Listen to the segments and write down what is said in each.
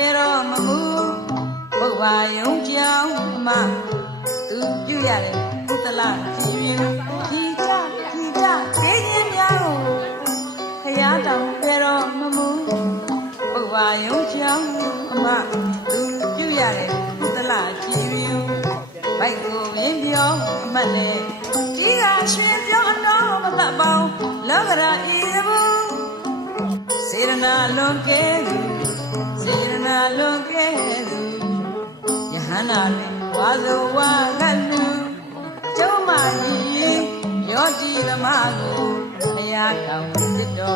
pero mamu Boba yung jiao ma Tu yu yare Utala jiyu Kita Kenyin yao Kaya dao pero mamu Boba yung jiao ma Tu yu yare Utala jiyu Bai tu yin bio Mane Jiga shin bio no Mata bao Lagara ibu Sirna lonkeru Sirna lonkeru Yahana wazo wagalu Chomani Yoti lamago Ayaka wito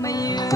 Mayu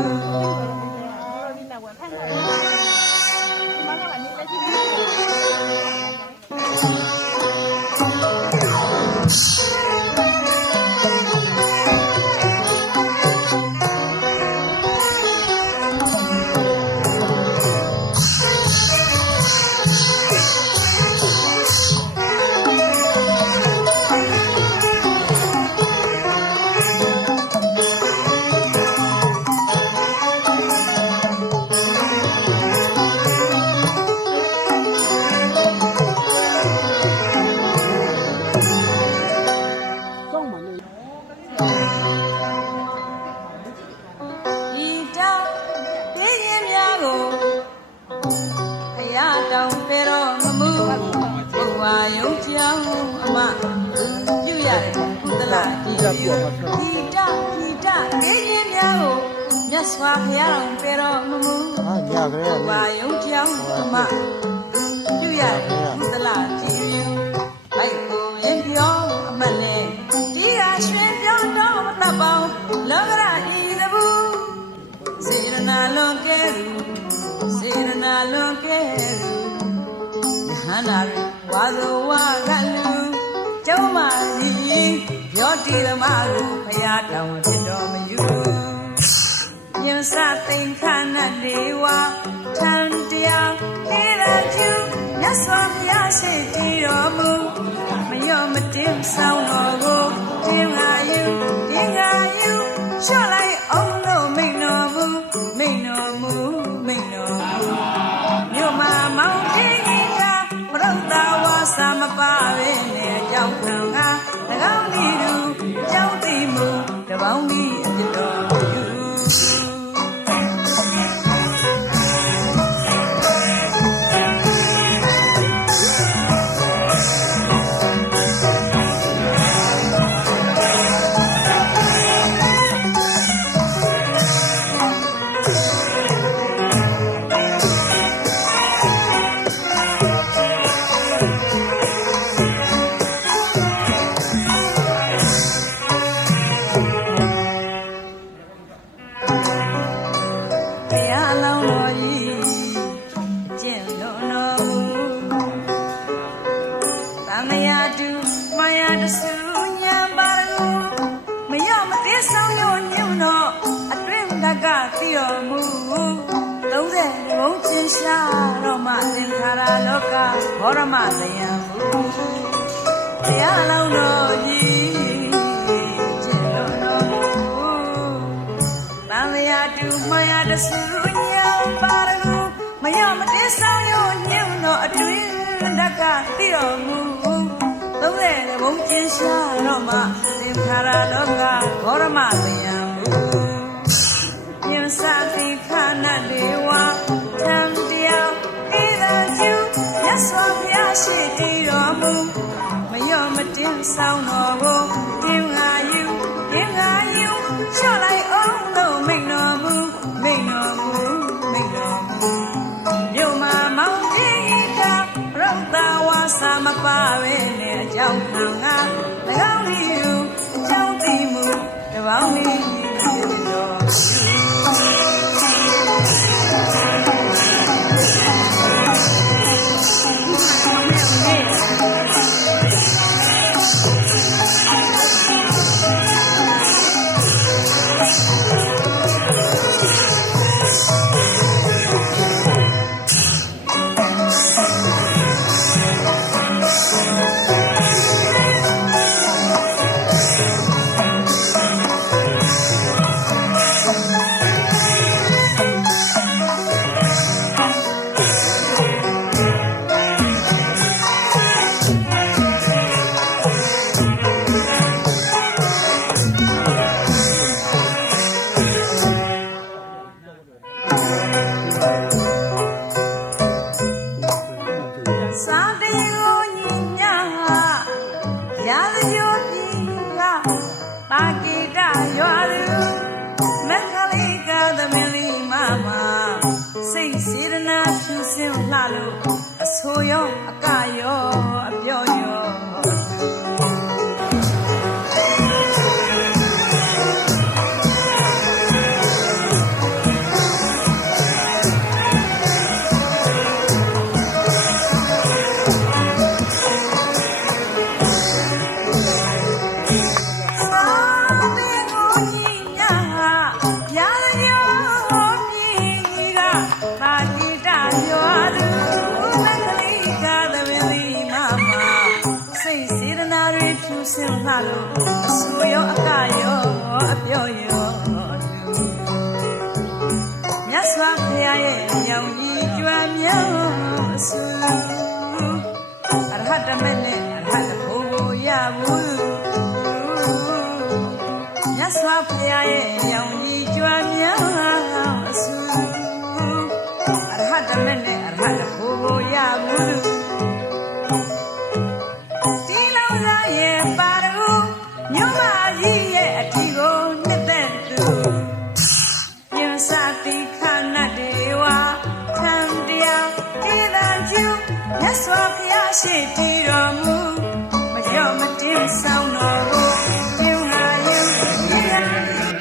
များဖြူစင်လှလို့အဆိုရောအကရောအပြော့ရောဆင်းလာလို့အဆူရောအကရောအပြော့ရောမြတ်စွာဘုရားရဲ့ရောင်ကြီးကြွယ်မြောက်အဆူအရဟတမေနဲ့အရဟတဘုံရဘူးမြတ်စွာဘုရားရဲ့ရောင်ကြီးကြွယ်မြောက်အဆူအရဟတမေနဲ့အရဟတဘုံရဘူးမြို့မကြီးရဲ့အထီကိုနှစ်သက်သူပြင်စတိခဏတေဝခံတရားဒေသကျူမြတ်စွာဘုရားရှိတည်တော်မူမကြော့မတင်းဆောင်တော်ကိုပြုဟာရင်ဒီရန်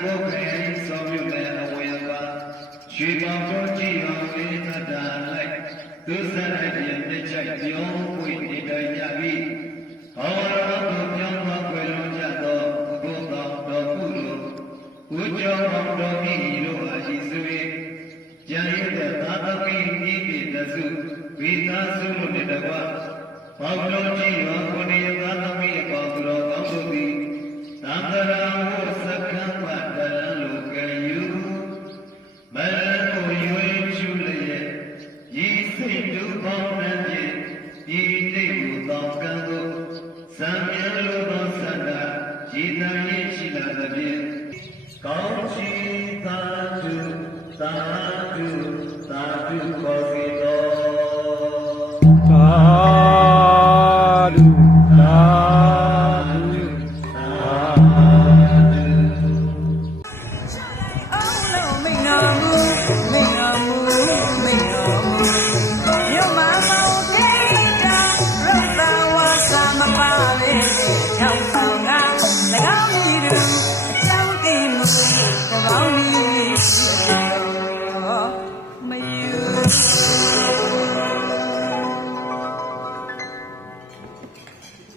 ဘုရားဆောင်မြတ်တဲ့အဝေယကရွှေပေါင်းတော်ကြည်အောင်လေးသတ္တလိုက်သူစရိုက်ရဲ့တစ်ချိုက်ပြောင်းပွင့်နေတိုင်းကြပြီဘောရတော်ကိုပြောင်းသွားွယ်လုံးကြတော့ဘုသောတော်ကုလို့ဘုကျော်တော်တော်ဤလိုအရှိစွေကျန်ရတဲ့သာသမီဤပိတစုဝိသာစုလို့တကွာဘောတော်ကြီးရောကိုနေသာသမီအပေါင်းတော်ကောင်းတို့သည်သံဃာဝစက္ကံဝတ္တရလောကယူမရကိုရွေချူလျက်ဤစိတ်ဒုပေါင်းနှင့်ဤတိတ်ကိုတောင်းကံကိုသံမြဲလိုသောသတ္တရည်တန်ရေးရှိလာသဖြင့်ကောင်းချီသာဓုသာဓုသာဓုခေါ်စေတော်သာဓုသာဓုသာဓုအောင်လို့မိန်တော်မူမိန်တော်မူမိန်တော်မူမြို့မှာမောင်ပြေတာရုပ်သာဝါစာမပါလေရောက်ဆောင်က၎င်းမီသူအကြောင်းတည်မှုသဘောမီ